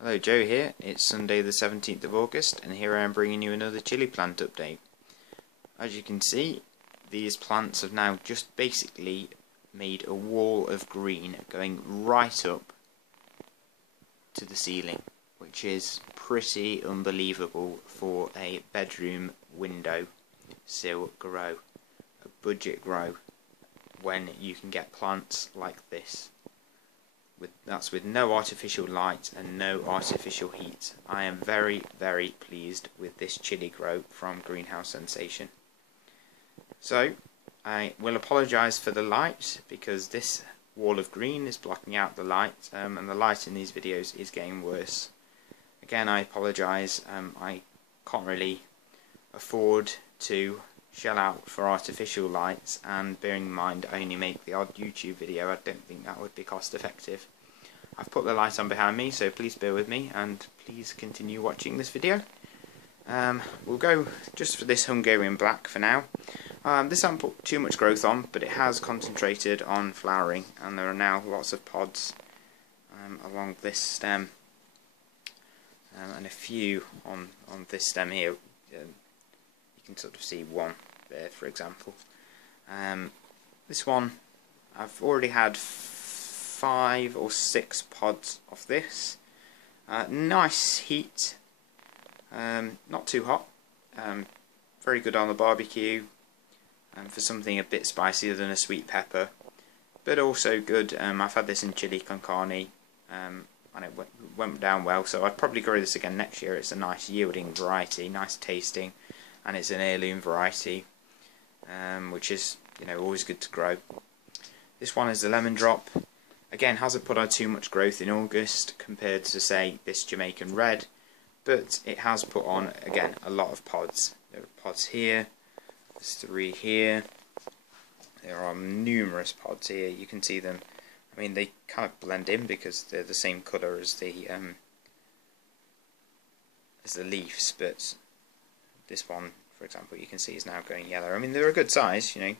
Hello, Joe here. It's Sunday the 17th of August and here I am bringing you another chili plant update. As you can see, these plants have now just basically made a wall of green going right up to the ceiling, which is pretty unbelievable for a bedroom window sill grow, a budget grow, when you can get plants like this. That's with no artificial light and no artificial heat. I am very, very pleased with this chili grow from Greenhouse Sensation. So, I will apologise for the light because this wall of green is blocking out the light, and the light in these videos is getting worse. Again, I apologise. I can't really afford to shell out for artificial lights, and bearing in mind I only make the odd YouTube video, I don't think that would be cost effective. I've put the light on behind me, so please bear with me and please continue watching this video. We'll go just for this Hungarian black for now. This hasn't put too much growth on, but it has concentrated on flowering, and there are now lots of pods along this stem, and a few on this stem here. You can sort of see one there, for example. This one, I've already had 5 or 6 pods of this. Nice heat, not too hot, very good on the barbecue, for something a bit spicier than a sweet pepper, but also good. I've had this in chili con carne, and it went down well, so I'd probably grow this again next year. It's a nice yielding variety, nice tasting, and it's an heirloom variety, which is, you know, always good to grow. This one is the lemon drop. Again, hasn't put on too much growth in August compared to, say, this Jamaican red, but it has put on, again, a lot of pods. There are pods here, there's 3 here, there are numerous pods here. You can see them. I mean, they kind of blend in because they're the same colour as the leaves, but this one, for example, you can see is now going yellow. I mean, they're a good size, you know,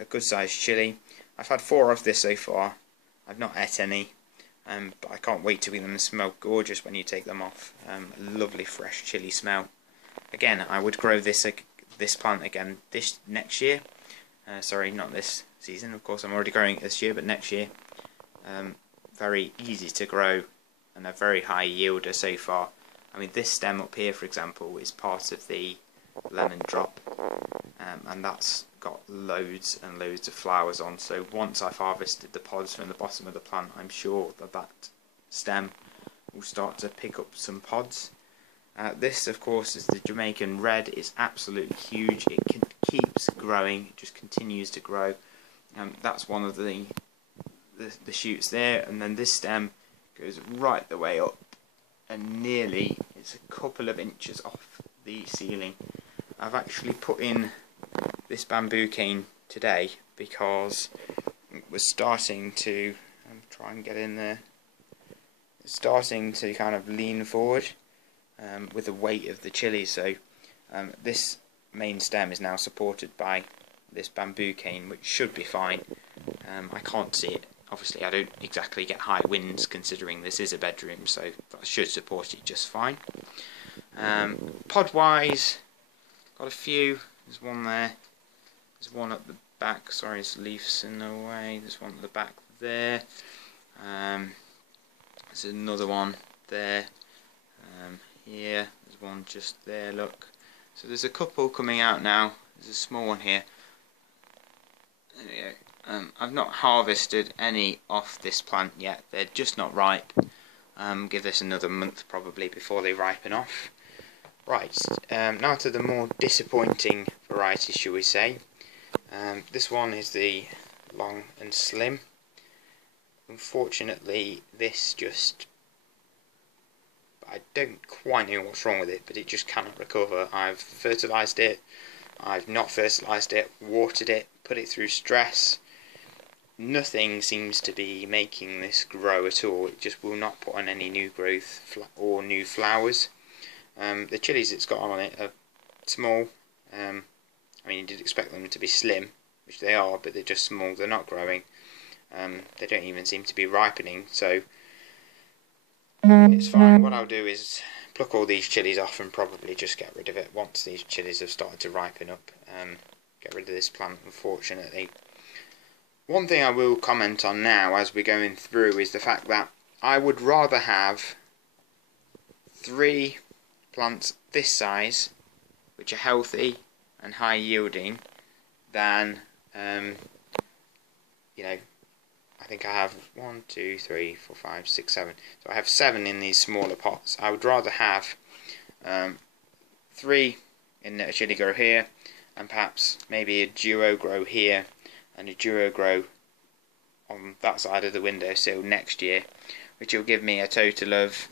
a good size chili. I've had 4 of this so far. I've not ate any, but I can't wait to eat them. They smell gorgeous when you take them off. Lovely fresh chili smell. Again, I would grow this plant again this next year. Sorry, not this season. Of course, I'm already growing it this year, but next year. Very easy to grow and a very high yielder so far. I mean, this stem up here, for example, is part of the lemon drop, and that's got loads and loads of flowers on. So once I've harvested the pods from the bottom of the plant, I'm sure that stem will start to pick up some pods. This, of course, is the Jamaican red. It's absolutely huge. It keeps growing. It just continues to grow. That's one of the shoots there, and then this stem goes right the way up, and nearly, it's a couple of inches off the ceiling. I've actually put in this bamboo cane today because it was starting to try and get in there. It's starting to kind of lean forward with the weight of the chili. So this main stem is now supported by this bamboo cane, which should be fine. I can't see it. Obviously, I don't exactly get high winds considering this is a bedroom, so that should support it just fine. Pod-wise, got a few. There's one there. There's one at the back. Sorry, there's leaves in the way. There's one at the back there. There's another one there. Here. There's one just there. Look. So there's a couple coming out now. There's a small one here. There we go. I've not harvested any off this plant yet. They're just not ripe. Give this another month probably before they ripen off. Right, now to the more disappointing variety, shall we say. This one is the long and slim. Unfortunately, this just, I don't quite know what's wrong with it, but it just cannot recover. I've fertilised it, I've not fertilised it, watered it, put it through stress. Nothing seems to be making this grow at all. It just will not put on any new growth or new flowers. The chilies it's got on it are small. I mean, you did expect them to be slim, which they are, but they're just small. They're not growing. They don't even seem to be ripening. So It's fine. What I'll do is pluck all these chilies off and probably just get rid of it once these chilies have started to ripen up. Get rid of this plant, unfortunately. One thing I will comment on now as we're going through is the fact that I would rather have 3 plants this size, which are healthy and high yielding, than you know, I think I have 1, 2, 3, 4, 5, 6, 7. So I have 7 in these smaller pots. I would rather have 3 in a chili grow here, and perhaps maybe a duo grow here and a duo grow on that side of the windowsill next year, which will give me a total of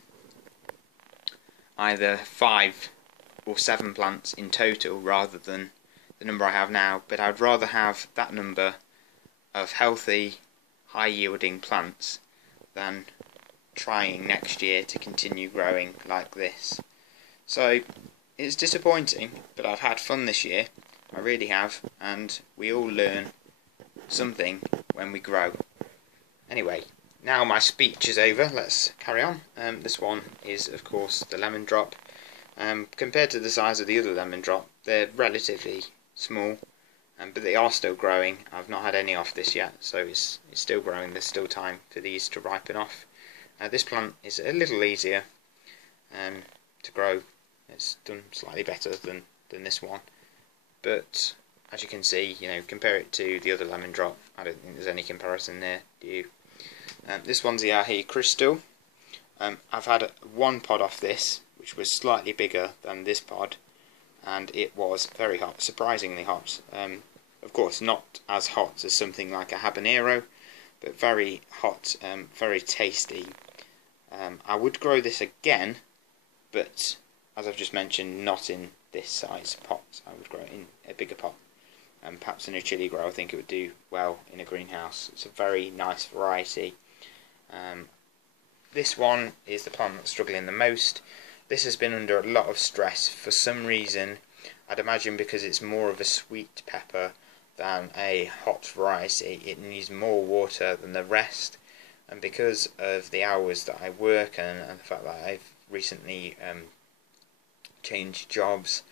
either 5 or 7 plants in total rather than the number I have now. But I'd rather have that number of healthy, high yielding plants than trying next year to continue growing like this. So it's disappointing, but I've had fun this year. I really have, and we all learn something when we grow. Anyway, now my speech is over, let's carry on. This one is, of course, the lemon drop. Compared to the size of the other lemon drop, they're relatively small, but they are still growing. I've not had any off this yet, so it's still growing. There's still time for these to ripen off. This plant is a little easier to grow. It's done slightly better than this one, but as you can see, compare it to the other lemon drop, I don't think there's any comparison there, do you? This one's the Ahi Crystal. I've had 1 pod off this, which was slightly bigger than this pod, and it was very hot, surprisingly hot. Of course, not as hot as something like a habanero, but very hot, very tasty. I would grow this again, but as I've just mentioned, not in this size pot. I would grow it in a bigger pot. Perhaps in a chili grow, I think it would do well in a greenhouse. It's a very nice variety. This one is the plant that's struggling the most. This has been under a lot of stress for some reason. I'd imagine because it's more of a sweet pepper than a hot variety. It needs more water than the rest, and because of the hours that I work and the fact that I've recently changed jobs,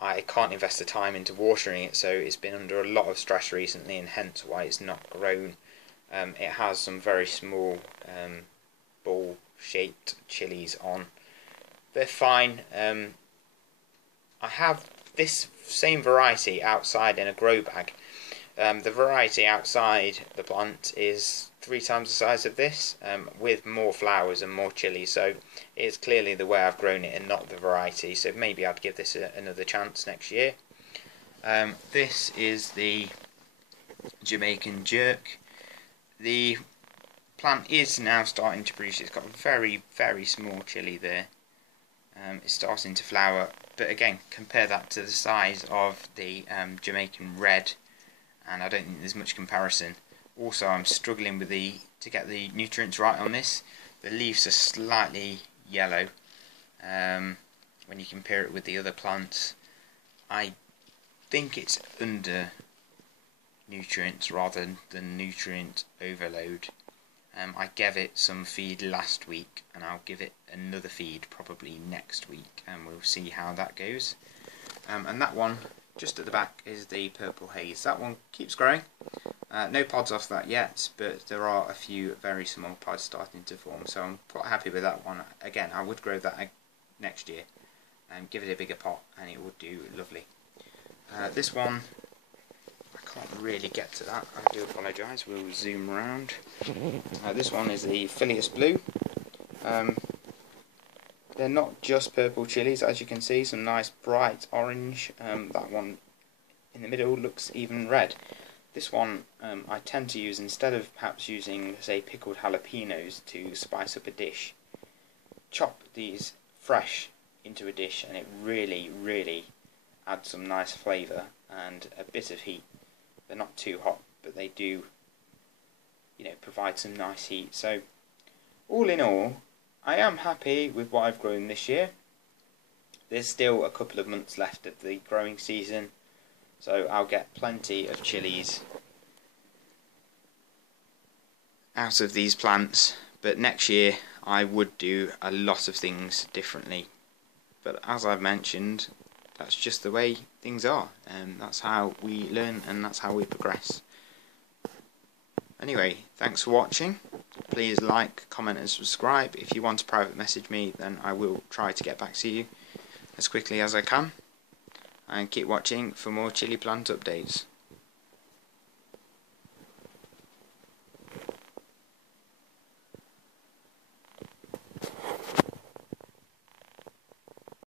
I can't invest the time into watering it, so it's been under a lot of stress recently, and hence why it's not grown. It has some very small ball shaped chilies on. They're fine. I have this same variety outside in a grow bag. The variety outside the plant is 3 times the size of this, with more flowers and more chili, so it's clearly the way I've grown it and not the variety, so maybe I'd give this another chance next year. This is the Jamaican jerk. The plant is now starting to produce. It's got a very, very small chili there. It's starting to flower, but again, compare that to the size of the Jamaican red, and I don't think there's much comparison. Also, I'm struggling with to get the nutrients right on this. The leaves are slightly yellow when you compare it with the other plants. I think it's under nutrients rather than nutrient overload. I gave it some feed last week, and I'll give it another feed probably next week, and we'll see how that goes. And that one just at the back is the purple haze. That one keeps growing. No pods off that yet, but there are a few very small pods starting to form, so I'm quite happy with that one. Again, I would grow that next year and give it a bigger pot, and it would do lovely. This one, I can't really get to that, I do apologise, we'll zoom around. This one is the Phileas Blue. They're not just purple chilies, as you can see, some nice bright orange. That one in the middle looks even red. This one I tend to use, instead of perhaps using, say, pickled jalapenos to spice up a dish, chop these fresh into a dish, and it really, really adds some nice flavour and a bit of heat. They're not too hot, but they do, provide some nice heat. So, all in all, I am happy with what I've grown this year. There's still a couple of months left of the growing season, so I'll get plenty of chilies out of these plants, but next year I would do a lot of things differently. But as I've mentioned, that's just the way things are, and that's how we learn and that's how we progress. Anyway, thanks for watching. Please like, comment and subscribe. If you want to private message me, then I will try to get back to you as quickly as I can. And keep watching for more chili plant updates.